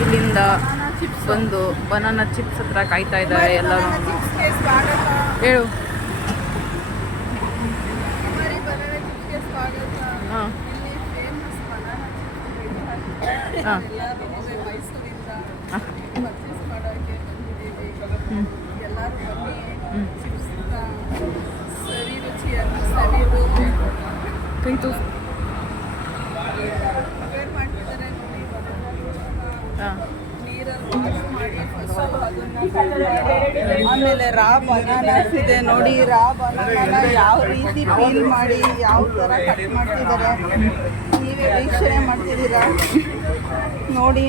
ಇಲ್ಲಿಂದ ಬಂದು banana chips ಹತ್ರ ಕಾಯ್ತಾ ಇದ್ದಾರೆ ಎಲ್ಲರೂ. ಹೇಳು. ಹಾಂ ಹಾಂ ಕೈತು. ಆಮೇಲೆ ರಾ ಬನಾನಾಸ್ ಇದೆ ನೋಡಿ. ರಾ ಬನಾನಾ ಯಾವ ರೀತಿ ಪೀಲ್ ಮಾಡಿ ಯಾವ ಥರ ಕಟ್ ಮಾಡ್ತಿದ್ದಾರೆ ನೀವೇ ವೀಕ್ಷಣೆ ಮಾಡ್ತಿದ್ದೀರಾ ನೋಡಿ.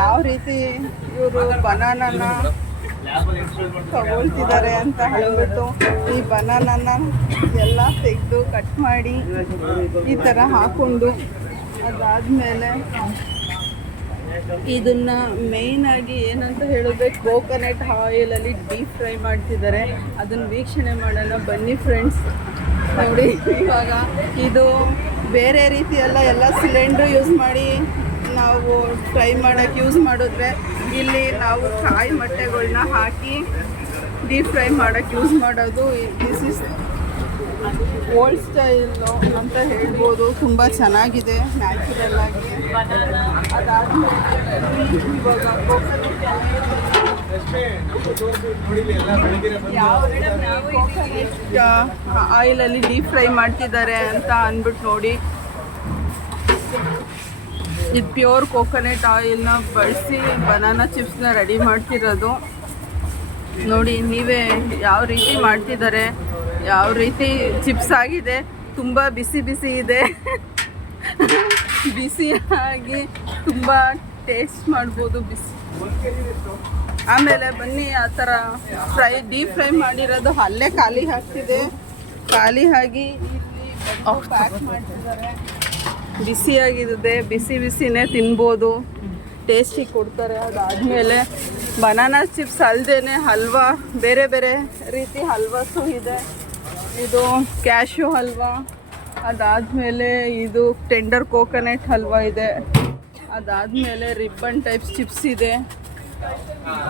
ಯಾವ ರೀತಿ ಇವರು ಬನಾನನ ತಗೊಳ್ತಿದ್ದಾರೆ ಅಂತ ಹೇಳ್ಬಿಟ್ಟು ಈ ಬನಾನನ ಎಲ್ಲ ತೆಗೆದು ಕಟ್ ಮಾಡಿ ಈ ಥರ ಹಾಕ್ಕೊಂಡು ಅದಾದಮೇಲೆ ಇದನ್ನ ಮೇಯ್ನ್ ಆಗಿ ಏನಂತ ಹೇಳಿದ್ರೆ ಕೋಕೋನಟ್ ಆಯಿಲಲ್ಲಿ ಡೀಪ್ ಫ್ರೈ ಮಾಡ್ತಿದ್ದಾರೆ. ಅದನ್ನು ವೀಕ್ಷಣೆ ಮಾಡೋಣ ಬನ್ನಿ ಫ್ರೆಂಡ್ಸ್. ನೋಡಿ ಇವಾಗ ಇದು ಬೇರೆ ರೀತಿ ಎಲ್ಲ ಸಿಲಿಂಡ್ರ್ ಯೂಸ್ ಮಾಡಿ ನಾವು ಫ್ರೈ ಮಾಡೋಕ್ಕೆ ಯೂಸ್ ಮಾಡಿದ್ರೆ ಇಲ್ಲಿ ನಾವು ಕಾಯಿ ಮೊಟ್ಟೆಗಳನ್ನ ಹಾಕಿ ಡೀಪ್ ಫ್ರೈ ಮಾಡೋಕ್ಕೆ ಯೂಸ್ ಮಾಡೋದು. ದಿಸ್ ಇಸ್ ಓಲ್ಡ್ ಸ್ಟೈಲು ಅಂತ ಹೇಳ್ಬೋದು. ತುಂಬ ಚೆನ್ನಾಗಿದೆ ನ್ಯಾಚುರಲ್ ಆಗಿ. ಅದಾದಮೇಲೆ ಇವಾಗ ಕೋಕೋನಟ್ ಆಯಿಲಲ್ಲಿ ಡೀಪ್ ಫ್ರೈ ಮಾಡ್ತಿದ್ದಾರೆ ಅಂತ ಅಂದ್ಬಿಟ್ಟು ನೋಡಿ. ಇದು ಪ್ಯೂರ್ ಕೋಕೋನಟ್ ಆಯಿಲ್ನ ಬಳಸಿ ಬನಾನಾ ಚಿಪ್ಸ್ನ ರೆಡಿ ಮಾಡ್ತಿರೋದು ನೋಡಿ. ನೀವೇ ಯಾವ ರೀತಿ ಮಾಡ್ತಿದ್ದಾರೆ, ಯಾವ ರೀತಿ ಚಿಪ್ಸ್ ಆಗಿದೆ. ತುಂಬ ಬಿಸಿ ಬಿಸಿ ಇದೆ, ಬಿಸಿಯಾಗಿ ತುಂಬ ಟೇಸ್ಟ್ ಮಾಡ್ಬೋದು ಬಿಸಿ. ಆಮೇಲೆ ಬನ್ನಿ ಆ ಥರ ಡೀಪ್ ಫ್ರೈ ಮಾಡಿರೋದು ಅಲ್ಲೇ ಖಾಲಿ ಆಗ್ತಿದೆ. ಖಾಲಿ ಆಗಿ ಇಲ್ಲಿ ಪ್ಯಾಕ್ ಮಾಡ್ತಿದ್ದಾರೆ. ಬಿಸಿಯಾಗಿದೆ, ಬಿಸಿ ಬಿಸಿನೇ ತಿನ್ಬೋದು, ಟೇಸ್ಟಿಗೆ ಕೊಡ್ತಾರೆ. ಅದಾದಮೇಲೆ ಬನಾನಾ ಚಿಪ್ಸ್ ಅಲ್ಲದೇ ಹಲ್ವಾ, ಬೇರೆ ಬೇರೆ ರೀತಿ ಹಲ್ವಾಸು ಇದೆ. ಇದು ಕ್ಯಾಶ್ಯೂ ಹಲ್ವಾ, ಅದಾದಮೇಲೆ ಇದು ಟೆಂಡರ್ ಕೋಕೋನಟ್ ಹಲ್ವಾ ಇದೆ. ಅದಾದಮೇಲೆ ರಿಬ್ಬನ್ ಟೈಪ್ಸ್ ಚಿಪ್ಸ್ ಇದೆ.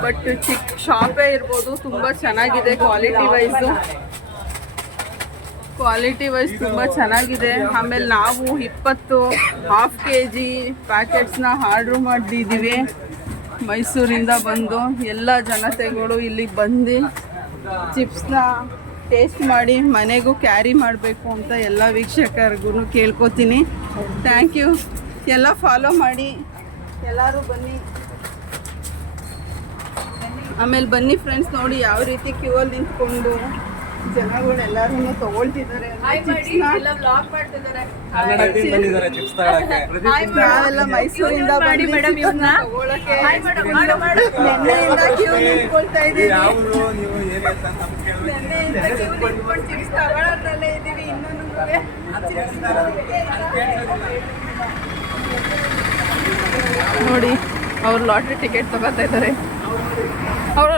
ಬಟ್ ಚಿಕ್ಕ ಶಾಪೇ ಇರ್ಬೋದು, ತುಂಬ ಚೆನ್ನಾಗಿದೆ ಕ್ವಾಲಿಟಿ ವೈಸ್ ತುಂಬ ಚೆನ್ನಾಗಿದೆ. ಆಮೇಲೆ ನಾವು 20 ಹಾಫ್ kg ಪ್ಯಾಕೆಟ್ಸ್ನ ಆರ್ಡ್ರ್ ಮಾಡಿದ್ದೀವಿ ಮೈಸೂರಿಂದ ಬಂದು. ಎಲ್ಲ ಜನತೆಗಳು ಇಲ್ಲಿಗೆ ಬಂದು ಚಿಪ್ಸ್ನ ಟೇಸ್ಟ್ ಮಾಡಿ ಮನೆಗೂ ಕ್ಯಾರಿ ಮಾಡಬೇಕು ಅಂತ ಎಲ್ಲ ವೀಕ್ಷಕರಿಗೂ ಕೇಳ್ಕೊತೀನಿ. Thank you. ಎಲ್ಲ ಫಾಲೋ ಮಾಡಿ, ಎಲ್ಲರೂ ಬನ್ನಿ. ಆಮೇಲೆ ಬನ್ನಿ ಫ್ರೆಂಡ್ಸ್, ನೋಡಿ ಯಾವ ರೀತಿ ಕ್ಯೂ ಅಲ್ಲಿ ನಿಂತ್ಕೊಂಡು ಜನಗಳು ಎಲ್ಲರೂ ತೊಗೊಳ್ತಿದ್ದಾರೆ. ನಾವೆಲ್ಲ ಮೈಸೂರಿಂದ ಬಂದು ತಗೊಳಕ್ಕೆ ನೆನ್ನೆಯಿಂದ ಕ್ಯೂ ನಿಂತ್ಕೊಳ್ತಾ ಇದ್ದೀವಿ. ನೆನ್ನೆಯಿಂದ ಕ್ಯೂ ನಿಂತ್ಕೊಂಡು ಚಿಪ್ಸ್ ತಗೊಳ್ಳೋದ್ರಲ್ಲೇ ಇದ್ದೀವಿ. ಇನ್ನೊಂದು ನೋಡಿ, ಅವ್ರು ಲಾಟ್ರಿ ಟಿಕೆಟ್ ತಗೋತಾ ಇದ್ದಾರೆ. ಅವರು